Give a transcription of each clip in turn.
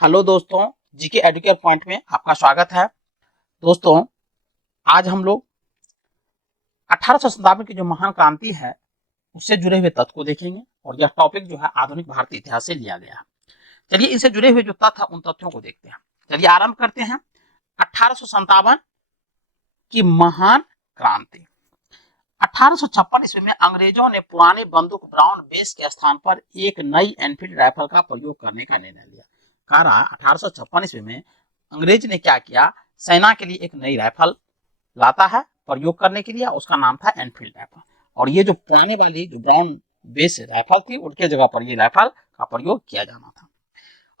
Hello दोस्तों, GK Educare point में आपका स्वागत है। दोस्तों, आज हम लोग 1857 की जो महान क्रांति है उससे जुड़े हुए तथ्य को देखेंगे और यह टॉपिक जो है आधुनिक भारतीय इतिहास से लिया गया है। चलिए इनसे जुड़े हुए जो तथ्य है उन तथ्यों को देखते हैं। चलिए आरंभ करते हैं। 1857 की महान क्रांति। 1856 ईस्वी में अंग्रेजों ने पुराने बंदूक ब्राउन बेस के स्थान पर एक नई एनफील्ड राइफल का प्रयोग करने का निर्णय लिया। कह रहा 1856 ईस्वी में अंग्रेज ने क्या किया, सेना के लिए एक नई राइफल लाता है प्रयोग करने के लिए, उसका नाम था एनफील्ड राइफल। और ये जो पुराने वाली जो ब्राउन बेस राइफल थी उनके जगह पर ये राइफल का प्रयोग किया जाना था।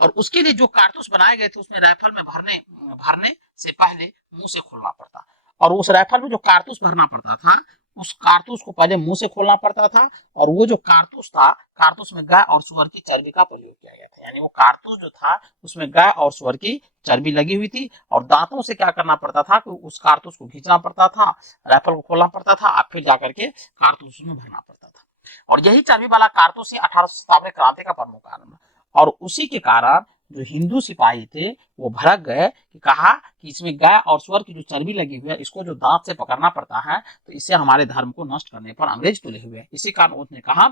और उसके लिए जो कारतूस बनाए गए थे उसमें राइफल में भरने से पहले मुंह से खोलना पड़ता, और उस राइफल में जो कारतूस भरना पड़ता था उस कारतूस को पहले मुंह से खोलना पड़ता था। और वो जो कारतूस था, कारतूस में गाय और सुअर की चर्बी का प्रयोग किया गया था। यानी वो कारतूस जो था उसमें गाय और सुअर की चर्बी लगी हुई थी, और दांतों से क्या करना पड़ता था कि उस कारतूस को खींचना पड़ता था, राइफल को खोलना पड़ता था, और फिर जाकर के कारतूस में भरना पड़ता था। और यही चर्बी वाला कारतूस ही 1857 क्रांति का प्रमुख कारण था। और उसी के कारण जो हिंदू सिपाही थे वो भड़क गए कि कहा कि इसमें गाय और सुअर की जो चर्बी लगी हुई है इसको जो दांत से पकड़ना पड़ता है तो इससे हमारे धर्म को नष्ट करने पर अंग्रेज तुले हुए हैं। इसी कारण उसने कहा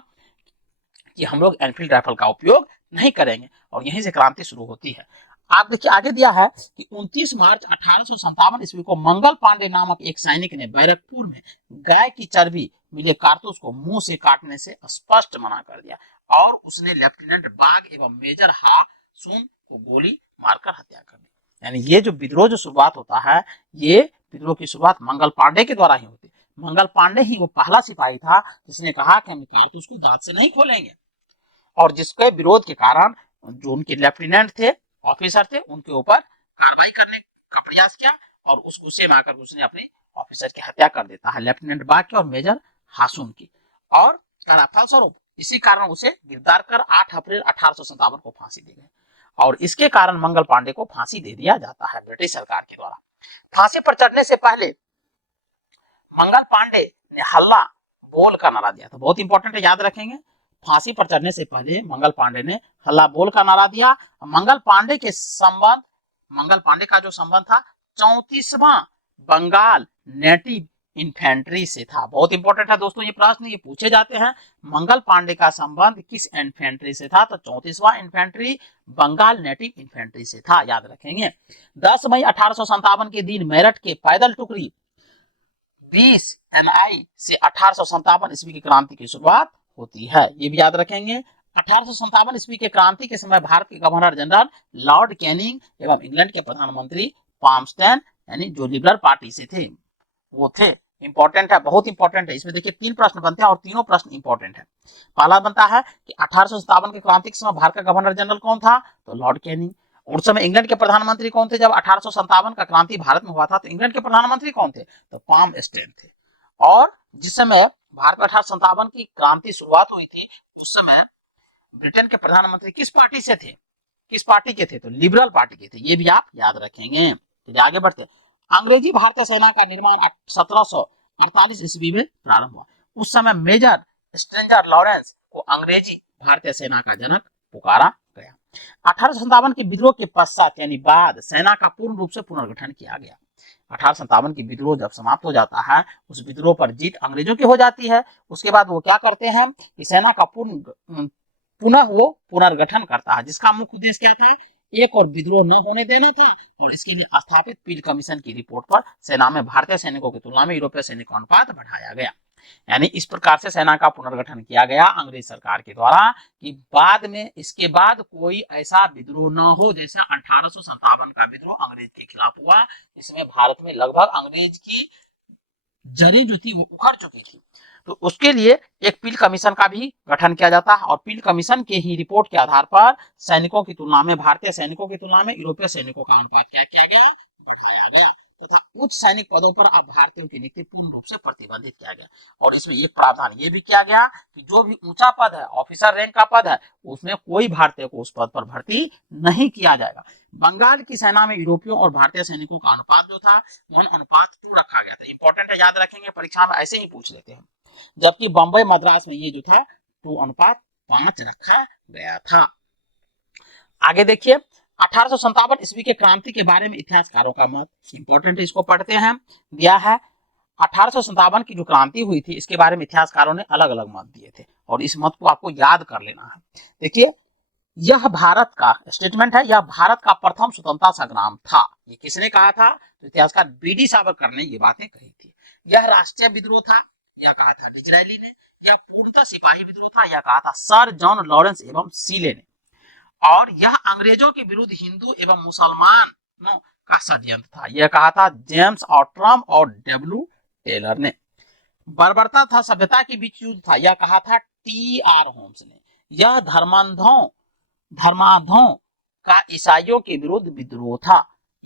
कि हम लोग एनफील्ड राइफल का उपयोग नहीं करेंगे, और यहीं से क्रांति शुरू होती है। आप देखिए आगे दिया है कि 29 मार्च 1857 ईस्वी को मंगल पांडे नामक एक सैनिक ने बैरकपुर में गाय की चर्बी मिले कारतूस को मुंह से काटने से स्पष्ट मना कर दिया, और उसने लेफ्टिनेंट बाग एवं मेजर हासुन को गोली मारकर हत्या कर दी। यानी ये जो विद्रोह जो शुरुआत होता है, ये विद्रोह की शुरुआत मंगल पांडे के द्वारा ही होती है। मंगल पांडे ही वो पहला सिपाही था जिसने कहा कि हम कारतूस को दांत से नहीं खोलेंगे, और जिसके विरोध के कारण जो उनके लेफ्टिनेंट थे, ऑफिसर थे, उनके ऊपर कार्रवाई करने का प्रयास किया, और उस गुस्से में आकर उसने अपने ऑफिसर की हत्या कर देता है, लेफ्टिनेंट बाग की और मेजर हासुन की। और फलस्वरूप इसी कारण उसे गिरफ्तार कर 8 अप्रैल 1857 को फांसी दी गई, और इसके कारण मंगल पांडे को फांसी दे दिया जाता है ब्रिटिश सरकार के द्वारा। फांसी पर चढ़ने से पहले मंगल पांडे ने हल्ला बोल का नारा दिया था। बहुत इंपॉर्टेंट है, याद रखेंगे। फांसी पर चढ़ने से पहले मंगल पांडे ने हल्ला बोल का नारा दिया। मंगल पांडे का जो संबंध था 34वां बंगाल नेटिव इन्फेंट्री से था। बहुत इंपॉर्टेंट है दोस्तों, ये प्रश्न ये पूछे जाते हैं। मंगल पांडे का संबंध किस इन्फेंट्री से था? तो 34वां इन्फेंट्री बंगाल नेटिव इन्फेंट्री से था, याद रखेंगे। 10 मई 1857 के दिन मेरठ के पैदल टुकड़ी 20 NI से 1857 ईस्वी की क्रांति की शुरुआत होती है, ये भी याद रखेंगे। 1857 ईस्वी के क्रांति के समय भारत के गवर्नर जनरल लॉर्ड कैनिंग एवं इंग्लैंड के प्रधानमंत्री पाल्मस्टन यानी जो लिबरल पार्टी से थे वो थे। इंपॉर्टेंट है, बहुत इंपॉर्टेंट है। इसमें देखिए 3 प्रश्न बनते हैं और तीनों प्रश्न इंपॉर्टेंट है। पहला बनता है कि 1857 के क्रांति के समय भारत का गवर्नर जनरल कौन था? तो लॉर्ड कैनिंग। उस समय इंग्लैंड के प्रधानमंत्री कौन थे? जब 1857 का क्रांति भारत में हुआ था तो इंग्लैंड के प्रधानमंत्री कौन थे? तो पाल्मस्टन थे। और जिस समय भारत में 1857 की क्रांति शुरुआत हुई थी उस समय ब्रिटेन के प्रधानमंत्री किस पार्टी से थे? किस पार्टी के थे? तो लिबरल पार्टी के थे, ये भी आप याद रखेंगे। चलिए आगे बढ़ते। अंग्रेजी भारतीय सेना का निर्माण 1748 ईस्वी में प्रारंभ हुआ। उस समय मेजर स्ट्रेंजर लॉरेंस को अंग्रेजी भारतीय सेना का जनक पुकारा गया। 1857 के विद्रोह के पश्चात यानी बाद सेना का पूर्ण रूप से पुनर्गठन किया गया। 1857 की विद्रोह जब समाप्त हो जाता है, उस विद्रोह पर जीत अंग्रेजों की हो जाती है। उसके बाद वो क्या करते हैं कि सेना का पुनः वो पुनर्गठन करता है, जिसका मुख्य उद्देश्य क्या था? एक और विद्रोह न होने देना था, और इसके लिए स्थापित पील कमीशन की रिपोर्ट पर सेना में भारतीय सैनिकों की तुलना में यूरोपीय सैनिक का अनुपात बढ़ाया गया। यानी इस प्रकार से सेना का पुनर्गठन किया गया अंग्रेज सरकार के द्वारा कि बाद में इसके बाद कोई ऐसा विद्रोह न हो जैसा 1857 का विद्रोह अंग्रेज के खिलाफ हुआ। इसमें भारत में लगभग अंग्रेज की जड़ी जो थी वो उखड़ चुकी थी। तो उसके लिए एक पील कमीशन का भी गठन किया जाता है, और पील कमीशन के ही रिपोर्ट के आधार पर सैनिकों की तुलना में भारतीय सैनिकों की तुलना में यूरोपीय सैनिकों का अनुपात क्या किया गया? बढ़ाया गया तथा उच्च सैनिक पदों पर अब भारतीयों की नियुक्ति पूर्ण रूप से प्रतिबंधित किया गया। और इसमें एक प्रावधान ये भी किया गया कि जो भी ऊंचा पद है, ऑफिसर रैंक का पद है, उसमें कोई भारतीय को उस पद पर भर्ती नहीं किया जाएगा। बंगाल की सेना में यूरोपियों और भारतीय सैनिकों का अनुपात जो था वह अनुपात 2 रखा गया था। इंपॉर्टेंट है, याद रखेंगे, परीक्षा में ऐसे ही पूछ लेते हैं। जबकि बंबई मद्रास में ये जो था 2:5 रखा गया था। आगे देखिए 1857 ईस्वी के क्रांति के बारे में इतिहासकारों का मत, इंपॉर्टेंट है, इसको पढ़ते हैं। दिया है 1857 की जो क्रांति हुई थी इसके बारे में इतिहासकारों ने अलग अलग मत दिए थे और इस मत को आपको याद कर लेना है। देखिए, यह भारत का स्टेटमेंट है, यह भारत का प्रथम स्वतंत्रता संग्राम था। ये किसने कहा था? तो इतिहासकार बीडी सावरकर ने ये बातें कही थी। यह राष्ट्रीय विद्रोह था, यह कहा था डिज़रायली ने। यह पूर्णतः सिपाही विद्रोह था, यह कहा था सर जॉन लॉरेंस एवं सीले ने। और यह अंग्रेजों के विरुद्ध हिंदू एवं मुसलमानों का षड्यंत्र था, यह कहा था जेम्स ऑट्रम और डब्ल्यू टेलर ने। बर्बरता था सभ्यता के बीच युद्ध था, यह कहा था टी.आर. होम्स ने। यह धर्मांधों का ईसाइयों के विरुद्ध विद्रोह था,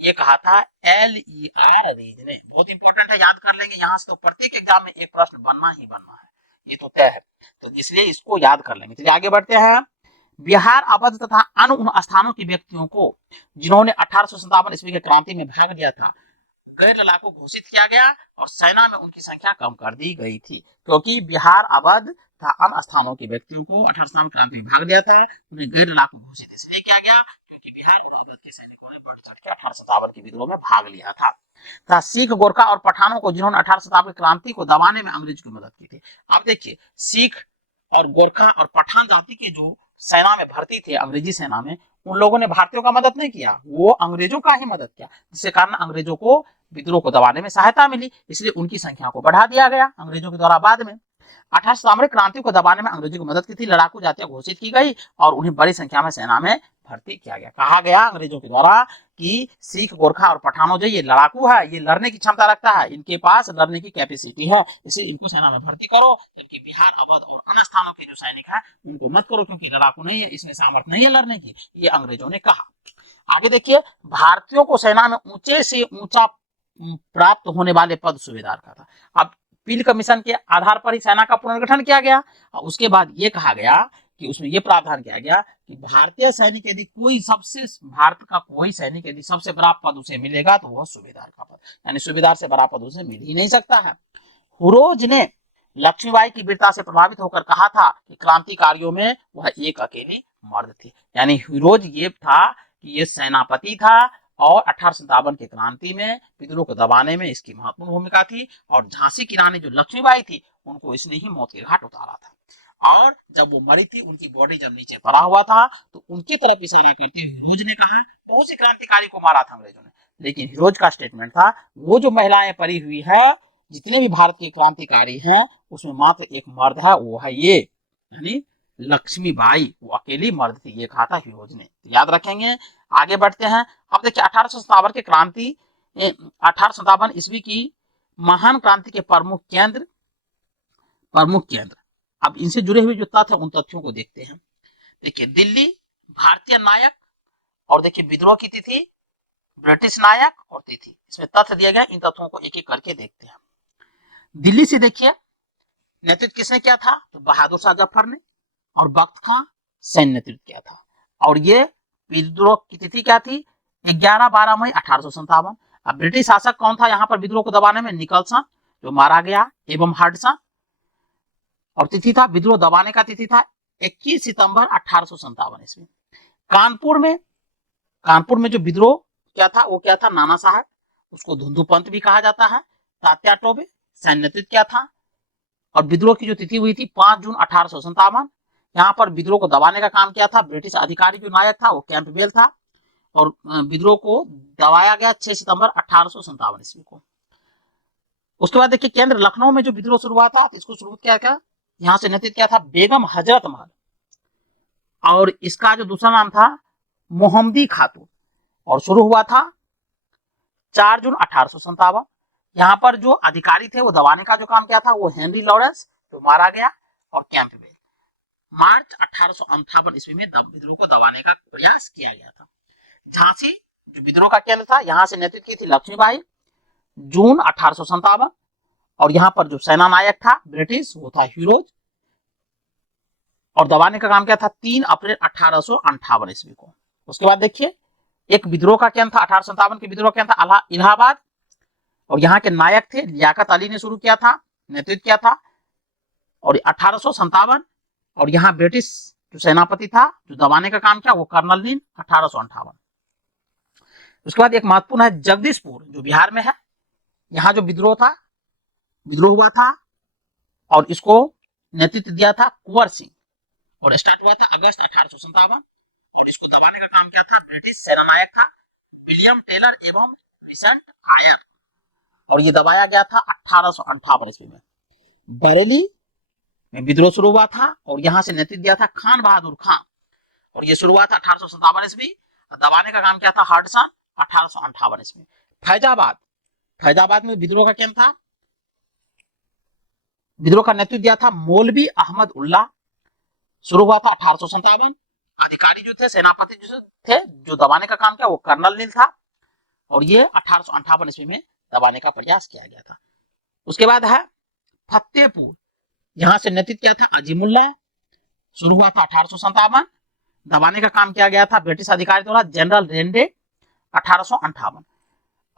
ये कहा था L.E.R. रीज ने। बहुत इंपॉर्टेंट है, याद कर लेंगे। यहां से तो प्रत्येक एग्जाम में एक प्रश्न बनना ही बनना है, ये तो तय है, तो इसलिए इसको याद कर लेंगे। चलिए आगे बढ़ते हैं। बिहार, अवध तथा अन्य उन स्थानों के व्यक्तियों को जिन्होंने 1857 ईस्वी की क्रांति में भाग लिया था गैर लड़ाकू घोषित किया गया और सेना में उनकी संख्या कम कर दी गई थी, क्योंकि बिहार, अवध तथा अन्य स्थानों के व्यक्तियों को 1857 क्रांति में भाग लिया था, उन्हें गैर लड़ाकू घोषित इसलिए किया गया क्योंकि बिहार और अवध के सैनिकों ने बढ़ चढ़ के 1857 के विद्रोह में भाग लिया था। तथा सिख, गोरखा और पठानों को जिन्होंने 1857 की क्रांति को दबाने में अंग्रेजों की मदद की थी। अब देखिए, सिख और गोरखा और पठान जाति के जो सेना में भर्ती थे, अंग्रेजी सेना में, उन लोगों ने भारतीयों का मदद नहीं किया, वो अंग्रेजों का ही मदद किया, जिसके कारण अंग्रेजों को विद्रोह को दबाने में सहायता मिली, इसलिए उनकी संख्या को बढ़ा दिया गया अंग्रेजों के द्वारा। बाद में 1857 क्रांति को दबाने में अंग्रेजों की मदद की थी, लड़ाकू जातियां घोषित की गई और उन्हें बड़ी संख्या में सेना में भर्ती किया गया। कहा गया अंग्रेजों के द्वारा कि सिख, गोरखा और पठानों जो ये लड़ाकू है, ये लड़ने की क्षमता रखता है, इनके पास लड़ने की कैपेसिटी है, इसलिए इनको सेना में भर्ती करो, जबकि बिहार, अवध और अन्य स्थानों के जो सैनिक है उनको मत करो क्योंकि लड़ाकू नहीं है, इसमें सामर्थ्य नहीं है लड़ने की, ये अंग्रेजों ने कहा। आगे देखिए, भारतीयों को सेना में ऊंचे से ऊंचा प्राप्त होने वाले पद सूबेदार का था। अब पील कमीशन के आधार पर ही सेना का पुनर्गठन किया गया और उसके बाद ये कहा गया कि उसमें यह प्रावधान किया गया कि भारतीय सैनिक यदि कोई सबसे भारत का कोई सैनिक यदि सबसे बड़ा पद उसे मिलेगा तो वह सूबेदार का पद, यानी सूबेदार से बड़ा पद उसे मिल ही नहीं सकता है। हुरोज ने लक्ष्मीबाई की वीरता से प्रभावित होकर कहा था कि क्रांतिकारियों में वह एक अकेली मर्द थी, यानी हुरोज ये था कि ये सेनापति था और 1857 की क्रांति में विद्रोह को दबाने में इसकी महत्वपूर्ण भूमिका थी और झांसी की रानी जो लक्ष्मीबाई थी उनको इसने ही मौत के घाट उतारा था। और जब वो मरी थी, उनकी बॉडी जब नीचे पड़ा हुआ था तो उनकी तरफ इशारा करते हुए हिरोज ने कहा, तो उसी क्रांतिकारी को मारा था अंग्रेजों ने। लेकिन हिरोज का स्टेटमेंट था, वो जो महिलाएं पड़ी हुई है, जितने भी भारत के क्रांतिकारी हैं उसमें मात्र एक मर्द है, वो है ये, यानी लक्ष्मीबाई, वो अकेली मर्द थी, ये कहा था हिरोज ने, तो याद रखेंगे। आगे बढ़ते हैं। अब देखिए 1857 की क्रांति, 1857 ईस्वी की महान क्रांति के प्रमुख केंद्र, अब इनसे जुड़े हुए जो तथ्य उन तथ्यों को देखते हैं। देखिए, दिल्ली, भारतीय नायक, और देखिए विद्रोह की तिथि, ब्रिटिश नायक और तिथि, इसमें तथ्य दिया गया, इन तथ्यों को एक एक करके देखते हैं। दिल्ली से देखिए, नेतृत्व किसने किया था? तो बहादुर शाह जफर ने और बख्त खां सैन्य नेतृत्व किया था। और ये विद्रोह की तिथि क्या थी? 11-12 मई 1857। अब ब्रिटिश शासक कौन था यहाँ पर विद्रोह को दबाने में? निकलसन, जो मारा गया, एवं हडसन। और तिथि था, विद्रोह दबाने का तिथि था 21 सितंबर 1857 ईस्वी। कानपुर में जो विद्रोह क्या था वो क्या था? नाना साहब, उसको धुंधु पंत भी कहा जाता है। तात्या टोबे सैन्य नेतृत्व क्या था। और विद्रोह की जो तिथि हुई थी 5 जून 1857। यहाँ पर विद्रोह को दबाने का काम किया था ब्रिटिश अधिकारी, जो नायक था वो कैंपबेल था। और विद्रोह को दबाया गया 6 सितंबर 1857 ईस्वी को। उसके बाद देखिए, केंद्र लखनऊ में जो विद्रोह शुरू हुआ था, इसको शुरू क्या यहाँ से नेतृत्व किया था बेगम हजरत महल, और इसका जो दूसरा नाम था मोहम्मदी खातून, और शुरू हुआ था 4 जून 1857। यहाँ पर जो अधिकारी थे वो दबाने का जो काम किया था वो हेनरी लॉरेंस, जो मारा गया, और कैंपबेल। मार्च 1858 ईस्वी में विद्रोह को दबाने का प्रयास किया गया था। झांसी जो विद्रोह का केंद्र था, यहाँ से नेतृत्व की थी लक्ष्मीबाई, जून 1857। और यहाँ पर जो सेना नायक था ब्रिटिश, वो था हिरोज, और दबाने का काम किया था 3 अप्रैल 1858 ईस्वी को। उसके बाद देखिए, एक विद्रोह का केंद्र था 1857 के विद्रोह का केंद्र था इलाहाबाद, और यहाँ के नायक थे लियाकत अली ने शुरू किया था, नेतृत्व किया था, और 1857। और यहाँ ब्रिटिश जो सेनापति था जो दबाने का काम किया वो कर्नल लीन, 1858। उसके बाद एक महत्वपूर्ण है जगदीशपुर, जो बिहार में है। यहाँ जो विद्रोह हुआ था और इसको नेतृत्व दिया था कुंवर सिंह, और स्टार्ट हुआ था अगस्त 1857, और इसको दबाने का काम क्या था, ब्रिटिश सेनानायक था विलियम टेलर एवं रिसेंट आयर, और ये दबाया गया था 1858 ईस्वी में। बरेली में विद्रोह शुरू हुआ था और यहाँ से नेतृत्व दिया था खान बहादुर खान, और ये शुरू हुआ था 1857 ईस्वी, दबाने का काम क्या था हडसन 1858 ईस्वी। फैजाबाद में विद्रोह का केंद्र था, विद्रोह का नेतृत्व दिया था मौलवी अहमद उल्लाह, शुरू हुआ था 1857। अधिकारी जो थे, सेनापति जो थे, जो दबाने का काम किया वो कर्नल नील था, और ये 1858 ईस्वी में दबाने का प्रयास किया गया था। उसके बाद है फतेहपुर, यहां से नेतृत्व किया था अजीमुल्लाह, शुरू हुआ था 1857, दबाने का काम किया गया था ब्रिटिश अधिकारी द्वारा जनरल रेंडे 1858।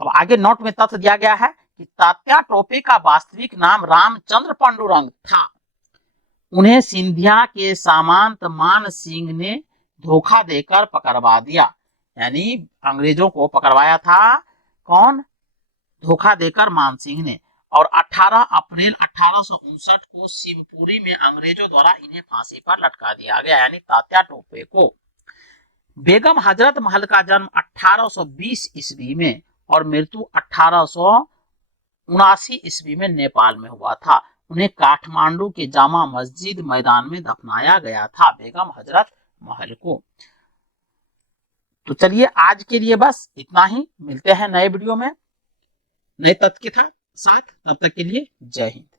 अब आगे नोट में तथ्य दिया गया है कि तात्या टोपे का वास्तविक नाम रामचंद्र पांडुरंग था। उन्हें सिंधिया के सामंत मान सिंह ने धोखा देकर पकड़वा दिया, यानी अंग्रेजों को पकड़वाया था कौन, धोखा देकर मान सिंह ने। और 18 अप्रैल 1859 को शिवपुरी में अंग्रेजों द्वारा इन्हें फांसी पर लटका दिया गया, यानी तात्या टोपे को। बेगम हजरत महल का जन्म 1820 ईस्वी में और मृत्यु 1879 ईस्वी में नेपाल में हुआ था। उन्हें काठमांडू के जामा मस्जिद मैदान में दफनाया गया था, बेगम हजरत महल को। तो चलिए आज के लिए बस इतना ही, मिलते हैं नए वीडियो में नए तथ्य के साथ। तब तक के लिए जय हिंद।